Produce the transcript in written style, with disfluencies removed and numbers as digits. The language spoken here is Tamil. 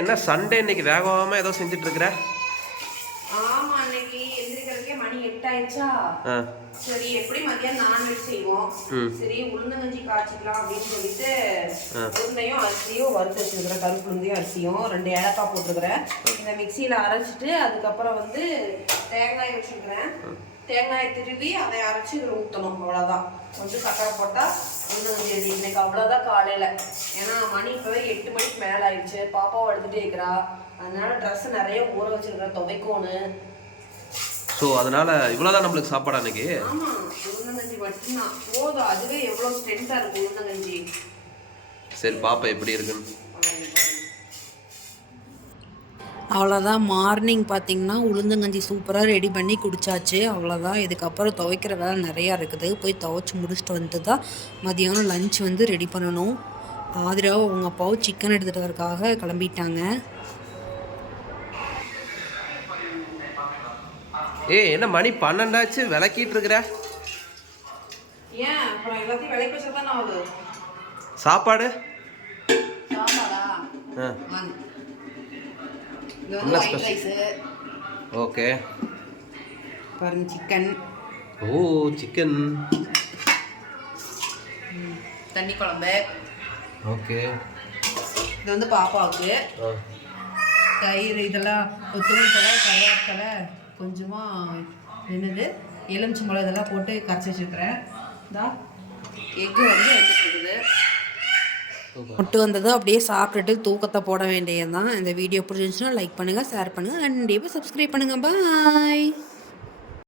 என்ன சண்டே இன்னைக்கு வேகமாக ஏதோ செஞ்சுட்டு இருக்கிற? ஆமா, இன்னைக்கு எந்திரிக்கிறதுக்கே மணி 8 ஆயிடுச்சா. சரி, எப்படி மதியம் நான்வெஜ் செய்வோம். சரி, உளுந்தங்கஞ்சி காய்ச்சிக்கலாம் அப்படின்னு சொல்லிட்டு உளுந்தையும் அரிசியும் வறுத்து வச்சுருக்கிறேன். கருப்பு உளுந்தையும் அரிசியும் 2 ஏலக்காய் போட்டுருக்கிறேன். இந்த மிக்சியில் அரைச்சிட்டு அதுக்கப்புறம் வந்து தேங்காய் வச்சுருக்கிறேன். தேங்காயை திருவி அதை அரைச்சி இதில் ஊற்றணும். அவ்வளோதான். கொஞ்சம் சக்கரை போட்டால் உளுந்தங்கஞ்சி இன்னைக்கு அவ்வளோதான் காலையில். ஏன்னா மணி இப்போவே 8 மணிக்கு மேலே ஆயிடுச்சு. பாப்பாவை எடுத்துகிட்டே இருக்கிறா. அதனால ட்ரெஸ் நிறைய ஊற வச்சிருக்கிறேன், துவைக்கணும். ஸோ அதனால இவ்வளோதான் நம்மளுக்கு சாப்பாடு அன்னைக்கு. ஆமாம், உளுந்தங்கஞ்சி மட்டும்தான் போதும். அதுவே எவ்வளோ ஸ்ட்ரென்த்தாக இருக்கும் உளுந்தங்கஞ்சி. சரி, பாப்பா எப்படி இருக்குன்னு. அவ்வளோதான். மார்னிங் பார்த்திங்கன்னா உளுந்தங்கஞ்சி சூப்பராக ரெடி பண்ணி குடித்தாச்சு. அவ்வளோதான். இதுக்கப்புறம் துவைக்கிற வேலை நிறையா இருக்குது. போய் துவைச்சி முடிச்சுட்டு வந்து தான் மதியானம் லஞ்ச் வந்து ரெடி பண்ணணும். ஆதிராவும் அவங்க அப்பாவும் சிக்கன் எடுத்துகிட்டு வரதுக்காக கிளம்பிட்டாங்க. என்ன மணி 12 ஆச்சு, விளக்கிட்டு இருக்கிற? ஏன் அப்புறம் எல்லாத்தையும் விளக்கி வச்சா தான் ஆகுது. சாப்பாடு சாப்பாடா? என்ன ஸ்பெஷல்? ஓகே, பாருங்க சிக்கன். ஓ, சிக்கன் தண்ணி குழம்பு. ஓகே, இது வந்து பாப்பாவுக்கு. தயிர், இதெல்லாம் கொத்தமல்லி தலை, கருவேப்பிலை, கொஞ்சமாக என்னது எலுமிச்சம்பழம் இதெல்லாம் போட்டு கரைச்சி வச்சுருக்கிறேன். இந்தா எக்கு வந்து வந்துட்டுருக்குது. முட்டு வந்தது அப்படியே சாப்பிட்டுட்டு தூக்கத்தை போட வேண்டியது தான். இந்த வீடியோ பிடிச்சிருந்துச்சுன்னா லைக் பண்ணுங்கள், ஷேர் பண்ணுங்கள், கண்டிப்பாக சப்ஸ்கிரைப் பண்ணுங்கள். பாய்.